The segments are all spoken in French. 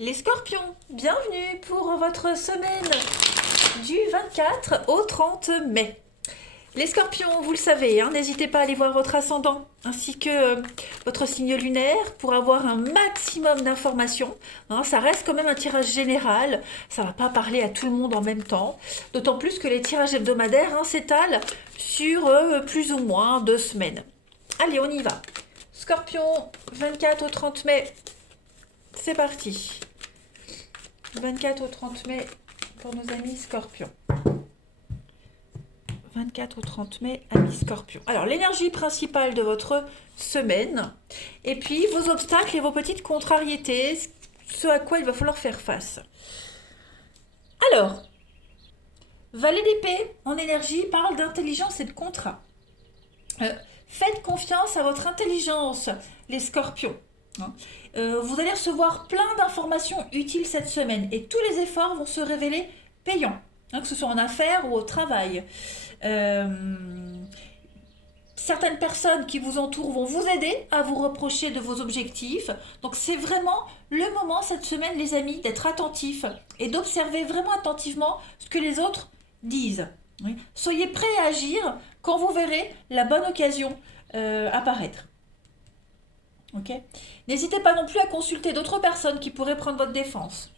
Les scorpions, bienvenue pour votre semaine du 24 au 30 mai. Les scorpions, vous le savez, hein, n'hésitez pas à aller voir votre ascendant ainsi que votre signe lunaire pour avoir un maximum d'informations. Hein, ça reste quand même un tirage général, ça ne va pas parler à tout le monde en même temps. D'autant plus que les tirages hebdomadaires s'étalent sur plus ou moins 2 semaines. Allez, on y va. Scorpion, 24 au 30 mai, c'est parti. 24 au 30 mai pour nos amis scorpions. 24 au 30 mai, amis scorpions. Alors, l'énergie principale de votre semaine, et puis vos obstacles et vos petites contrariétés, ce à quoi il va falloir faire face. Alors, Valet d'épée en énergie parle d'intelligence et de contrat. Faites confiance à votre intelligence, les scorpions. Vous allez recevoir plein d'informations utiles cette semaine et tous les efforts vont se révéler payants, que ce soit en affaires ou au travail. Certaines personnes qui vous entourent vont vous aider à vous rapprocher de vos objectifs. Donc c'est vraiment le moment cette semaine, les amis, d'être attentifs et d'observer vraiment attentivement ce que les autres disent. Oui. Soyez prêts à agir quand vous verrez la bonne occasion apparaître. Okay. N'hésitez pas non plus à consulter d'autres personnes qui pourraient prendre votre défense.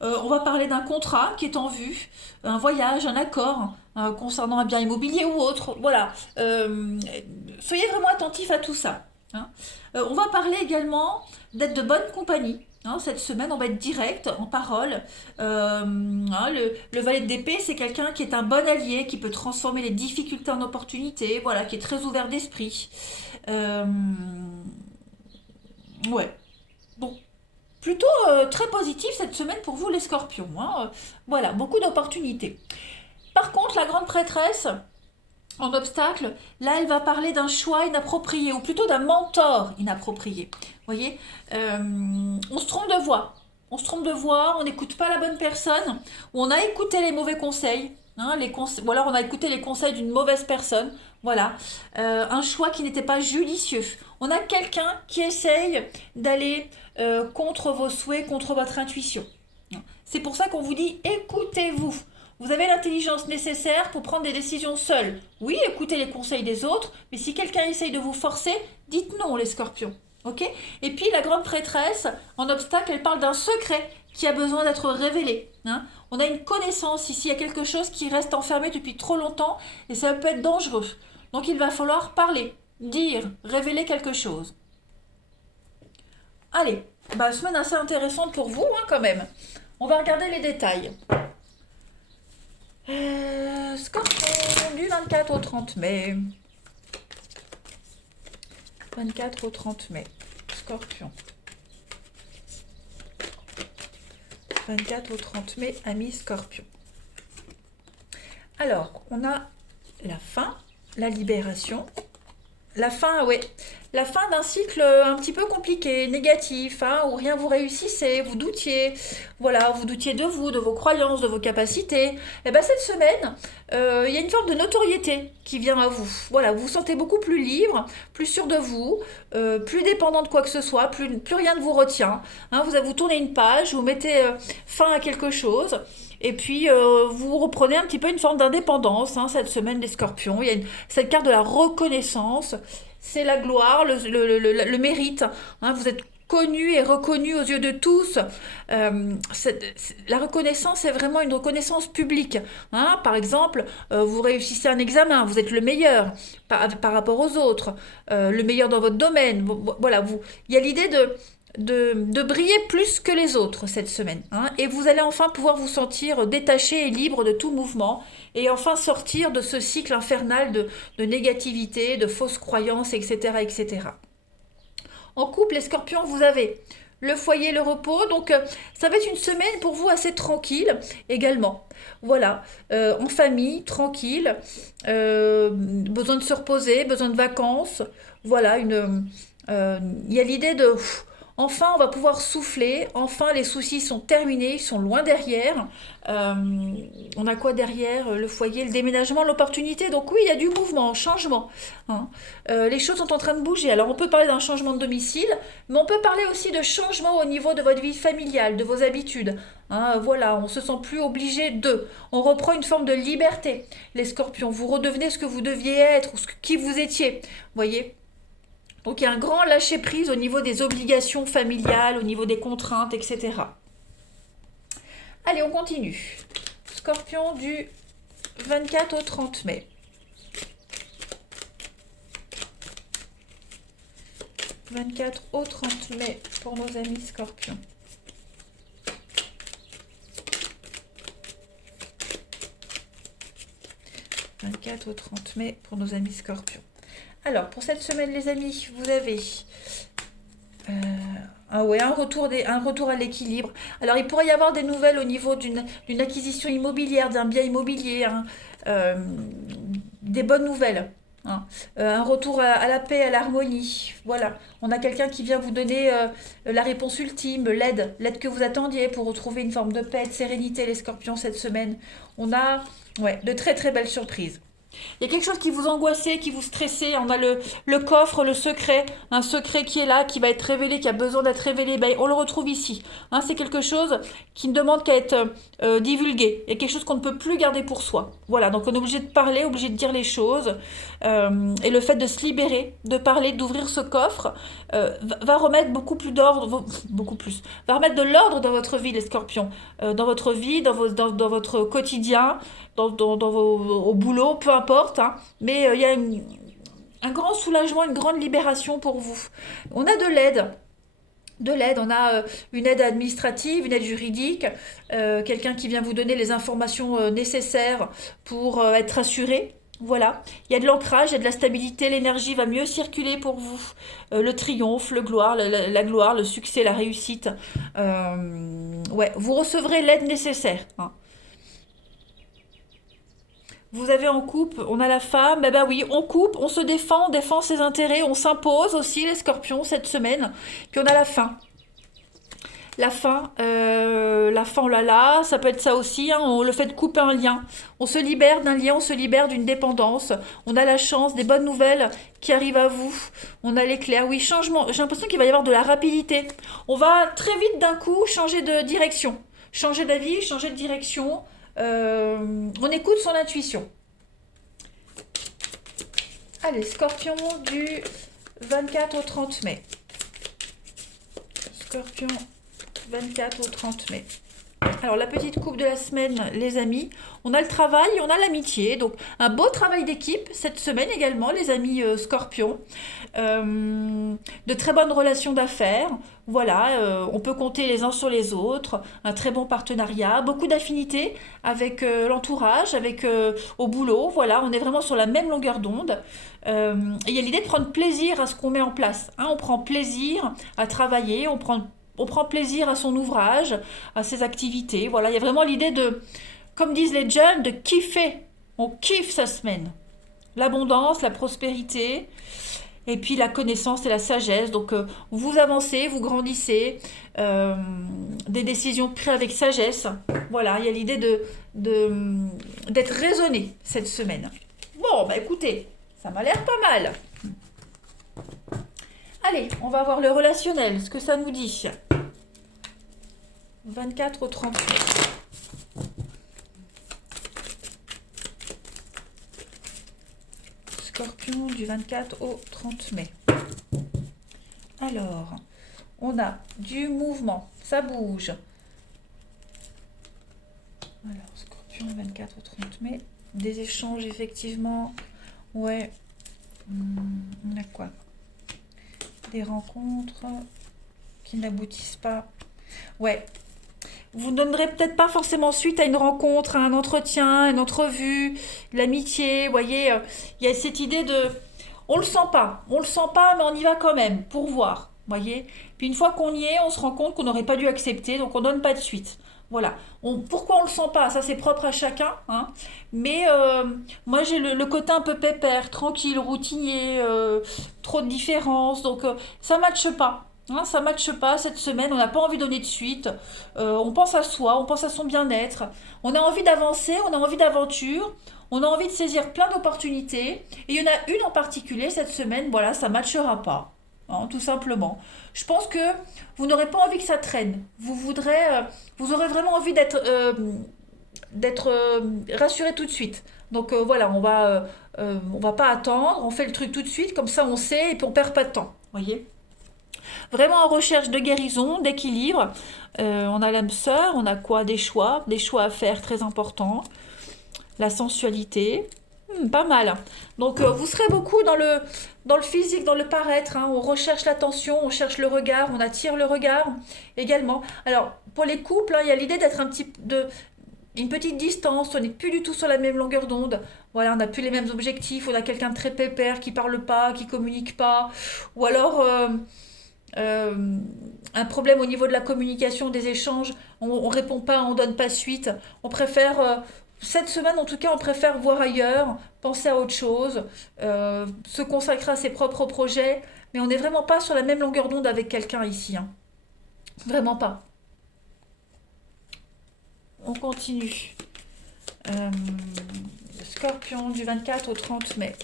On va parler d'un contrat qui est en vue, un voyage, un accord concernant un bien immobilier ou autre. Voilà. Soyez vraiment attentifs à tout ça. On va parler également d'être de bonne compagnie. Cette semaine, on va être direct en parole. Le valet d'épée, c'est quelqu'un qui est un bon allié, qui peut transformer les difficultés en opportunités, voilà, qui est très ouvert d'esprit. Ouais. Bon. Plutôt très positif cette semaine pour vous les scorpions. Voilà, beaucoup d'opportunités. Par contre, la grande prêtresse, en obstacle, là elle va parler d'un choix inapproprié, ou plutôt d'un mentor inapproprié. Vous voyez, on se trompe de voix. On se trompe de voix, on n'écoute pas la bonne personne, ou on a écouté les mauvais conseils, ou alors on a écouté les conseils d'une mauvaise personne. Voilà, un choix qui n'était pas judicieux. On a quelqu'un qui essaye d'aller contre vos souhaits, contre votre intuition. C'est pour ça qu'on vous dit écoutez-vous. Vous avez l'intelligence nécessaire pour prendre des décisions seules. Oui, écoutez les conseils des autres, mais si quelqu'un essaye de vous forcer, dites non les scorpions. Okay. Et puis la grande prêtresse, en obstacle, elle parle d'un secret qui a besoin d'être révélé. On a une connaissance ici, il y a quelque chose qui reste enfermé depuis trop longtemps et ça peut être dangereux. Donc il va falloir parler, dire, révéler quelque chose. Allez, semaine assez intéressante pour vous quand même. On va regarder les détails. Scorpion du 24 au 30 mai. 24 au 30 mai. Scorpion. 24 au 30 mai, amis Scorpion. Alors, on a la fin, la libération. La fin, oui. La fin d'un cycle un petit peu compliqué, négatif, où rien vous réussissait, vous doutiez. Voilà, vous doutiez de vous, de vos croyances, de vos capacités. Et cette semaine, il y a une forme de notoriété qui vient à vous. Voilà, vous vous sentez beaucoup plus libre, plus sûr de vous, plus dépendant de quoi que ce soit, plus rien ne vous retient. Vous tournez une page, vous mettez fin à quelque chose. Et puis, vous reprenez un petit peu une forme d'indépendance cette semaine des scorpions. Il y a cette carte de la reconnaissance. C'est la gloire, le mérite. Vous êtes connu et reconnu aux yeux de tous. La reconnaissance, c'est vraiment une reconnaissance publique. Par exemple, vous réussissez un examen, vous êtes le meilleur par rapport aux autres, le meilleur dans votre domaine. Voilà, il y a l'idée de briller plus que les autres cette semaine. Et vous allez enfin pouvoir vous sentir détaché et libre de tout mouvement et enfin sortir de ce cycle infernal de négativité, de fausses croyances, etc., etc. En couple, les scorpions, vous avez le foyer, le repos. Donc, ça va être une semaine pour vous assez tranquille également. Voilà, en famille, tranquille, besoin de se reposer, besoin de vacances. Voilà, il y a l'idée de Enfin, on va pouvoir souffler. Enfin, les soucis sont terminés, ils sont loin derrière. Euh, on a quoi derrière? Le foyer, le déménagement, l'opportunité. Donc oui, il y a du mouvement, changement, hein. Les choses sont en train de bouger. Alors on peut parler d'un changement de domicile, mais on peut parler aussi de changement au niveau de votre vie familiale, de vos habitudes, hein. Voilà, on se sent plus obligé de. On reprend une forme de liberté. Les scorpions, vous redevenez ce que vous deviez être ou qui vous étiez. Voyez? Donc il y a un grand lâcher-prise au niveau des obligations familiales, au niveau des contraintes, etc. Allez, on continue. Scorpion du 24 au 30 mai. 24 au 30 mai pour nos amis scorpions. « 24 au 30 mai pour nos amis scorpions. Alors, pour cette semaine, les amis, vous avez un retour à l'équilibre. Alors, il pourrait y avoir des nouvelles au niveau d'une acquisition immobilière, d'un bien immobilier, hein, des bonnes nouvelles, hein. Un retour à la paix, à l'harmonie. Voilà, on a quelqu'un qui vient vous donner la réponse ultime, l'aide que vous attendiez pour retrouver une forme de paix, de sérénité, les scorpions, cette semaine. On a de très très belles surprises. Il y a quelque chose qui vous angoissait, qui vous stressait. On a le coffre, le secret, un secret qui est là, qui va être révélé, qui a besoin d'être révélé. Ben, on le retrouve ici, hein. C'est quelque chose qui ne demande qu'à être divulgué. Il y a quelque chose qu'on ne peut plus garder pour soi. Voilà, donc on est obligé de parler, obligé de dire les choses. Et le fait de se libérer, de parler, d'ouvrir ce coffre, va remettre beaucoup plus d'ordre, va remettre de l'ordre dans votre vie, les scorpions. Dans votre vie, dans votre quotidien, au boulot, peu importe, hein. Mais il y a un grand soulagement, une grande libération pour vous. On a de l'aide. On a une aide administrative, une aide juridique, quelqu'un qui vient vous donner les informations nécessaires pour être assuré. Voilà, il y a de l'ancrage, il y a de la stabilité, l'énergie va mieux circuler pour vous. Le triomphe, la gloire, le succès, la réussite. Vous recevrez l'aide nécessaire, hein. Vous avez en coupe, on a la femme, ben oui, on coupe, on se défend, on défend ses intérêts, on s'impose aussi les scorpions cette semaine. Puis on a la fin. La fin, oh là là, ça peut être ça aussi, hein, le fait de couper un lien. On se libère d'un lien, on se libère d'une dépendance. On a la chance, des bonnes nouvelles qui arrivent à vous. On a l'éclair, oui, changement. J'ai l'impression qu'il va y avoir de la rapidité. On va très vite d'un coup changer de direction. Changer d'avis, changer de direction. On écoute son intuition. Allez, scorpion du 24 au 30 mai. Scorpion 24 au 30 mai. Alors, la petite coupe de la semaine, les amis. On a le travail, on a l'amitié. Donc, un beau travail d'équipe cette semaine également, les amis scorpions. De très bonnes relations d'affaires. Voilà, on peut compter les uns sur les autres. Un très bon partenariat. Beaucoup d'affinités avec l'entourage, avec au boulot. Voilà, on est vraiment sur la même longueur d'onde. Et il y a l'idée de prendre plaisir à ce qu'on met en place, hein. On prend plaisir à travailler, on prend plaisir à son ouvrage, à ses activités. Voilà, il y a vraiment l'idée de, comme disent les jeunes, de kiffer. On kiffe sa semaine. L'abondance, la prospérité, et puis la connaissance et la sagesse. Donc vous avancez, vous grandissez, des décisions prises avec sagesse. Voilà, il y a l'idée d'être raisonné cette semaine. Bon, bah écoutez, ça m'a l'air pas mal. Allez, on va voir le relationnel, ce que ça nous dit. 24 au 30 mai. Scorpion du 24 au 30 mai. Alors, on a du mouvement, ça bouge. Alors, Scorpion 24 au 30 mai. Des échanges, effectivement. Ouais. On a quoi? Des rencontres qui n'aboutissent pas. Ouais. Vous ne donnerez peut-être pas forcément suite à une rencontre, à un entretien, une entrevue, l'amitié. Vous voyez, il y a cette idée de... On le sent pas, mais on y va quand même pour voir. Voyez. Puis une fois qu'on y est, on se rend compte qu'on n'aurait pas dû accepter, donc on donne pas de suite. Voilà. Pourquoi on le sent pas? Ça, c'est propre à chacun, hein. Mais moi, j'ai le côté un peu pépère, tranquille, routinier, trop de différences. Donc, ça ne matche pas. Hein, ça ne matche pas cette semaine, on n'a pas envie de donner de suite. On pense à soi, on pense à son bien-être. On a envie d'avancer, on a envie d'aventure, on a envie de saisir plein d'opportunités. Et il y en a une en particulier cette semaine, voilà, ça ne matchera pas. Hein, tout simplement. Je pense que vous n'aurez pas envie que ça traîne. Vous aurez vraiment envie d'être rassuré tout de suite. Donc voilà, on va pas attendre, on fait le truc tout de suite, comme ça on sait et puis on perd pas de temps. Voyez. Vraiment en recherche de guérison, d'équilibre. On a l'âme sœur, on a quoi? Des choix à faire très importants. La sensualité, pas mal. Donc vous serez beaucoup dans le physique, dans le paraître. Hein. On recherche l'attention, on cherche le regard, on attire le regard également. Alors pour les couples, hein, il y a l'idée d'être une petite distance, on n'est plus du tout sur la même longueur d'onde. Voilà, on n'a plus les mêmes objectifs, on a quelqu'un de très pépère qui parle pas, qui communique pas, ou alors euh, un problème au niveau de la communication, des échanges, on répond pas, on donne pas suite. On préfère, cette semaine en tout cas, on préfère voir ailleurs, penser à autre chose, se consacrer à ses propres projets, mais on n'est vraiment pas sur la même longueur d'onde avec quelqu'un ici. Hein. Vraiment pas. On continue. Euh, Scorpion du 24 au 30 mai.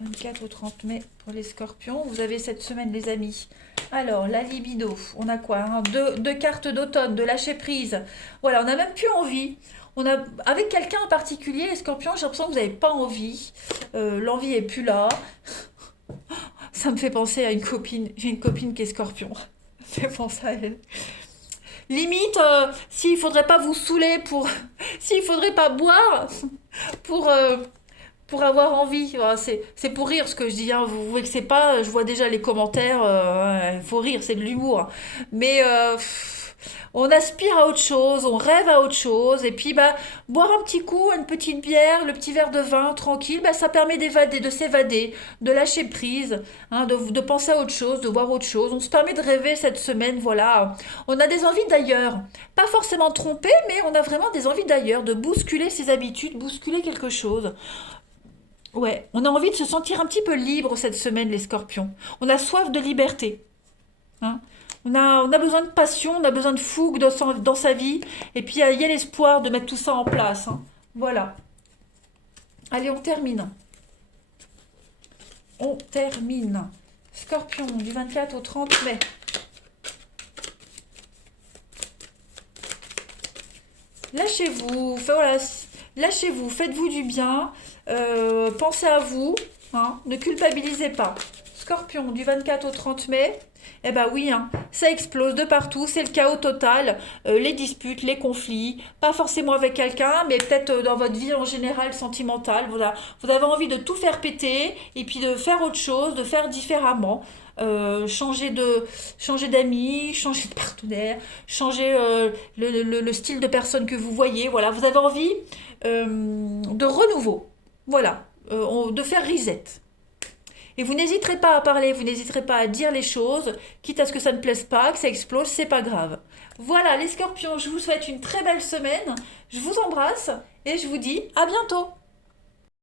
24 au 30 mai pour les scorpions. Vous avez cette semaine, les amis. Alors, la libido, on a quoi? Hein, deux cartes d'automne, de lâcher prise. Voilà, on n'a même plus envie. Avec quelqu'un en particulier, les scorpions, j'ai l'impression que vous n'avez pas envie. L'envie est plus là. Ça me fait penser à une copine. J'ai une copine qui est scorpion. Ça me fait penser à elle. Limite, s'il faudrait pas vous saouler pour... s'il faudrait pas boire pour... pour avoir envie. Voilà, c'est pour rire ce que je dis, hein. Vous vexez pas, je vois déjà les commentaires, il faut rire, c'est de l'humour. Mais on aspire à autre chose, on rêve à autre chose, et puis bah, boire un petit coup, une petite bière, le petit verre de vin, tranquille, bah, ça permet d'évader, de s'évader, de lâcher prise, hein, de penser à autre chose, de voir autre chose. On se permet de rêver cette semaine, voilà. On a des envies d'ailleurs. Pas forcément trompées, mais on a vraiment des envies d'ailleurs, de bousculer ses habitudes, bousculer quelque chose. Ouais, on a envie de se sentir un petit peu libre cette semaine, les scorpions. On a soif de liberté. Hein. On a besoin de passion, on a besoin de fougue dans sa vie. Et puis il y a l'espoir de mettre tout ça en place. Hein. Voilà. Allez, on termine. On termine. Scorpion, du 24 au 30 mai. Lâchez-vous, voilà, lâchez-vous, faites-vous du bien, pensez à vous, hein, ne culpabilisez pas. Scorpion, du 24 au 30 mai, eh ben oui, hein, ça explose de partout, c'est le chaos total, les disputes, les conflits, pas forcément avec quelqu'un, mais peut-être dans votre vie en général sentimentale. Voilà. Vous avez envie de tout faire péter et puis de faire autre chose, de faire différemment. Changer d'amis, changer de partenaire, changer le style de personne que vous voyez. Voilà, vous avez envie de renouveau. Voilà, de faire reset. Et vous n'hésiterez pas à parler, vous n'hésiterez pas à dire les choses, quitte à ce que ça ne plaise pas, que ça explose, c'est pas grave. Voilà, les scorpions, je vous souhaite une très belle semaine, je vous embrasse et je vous dis à bientôt.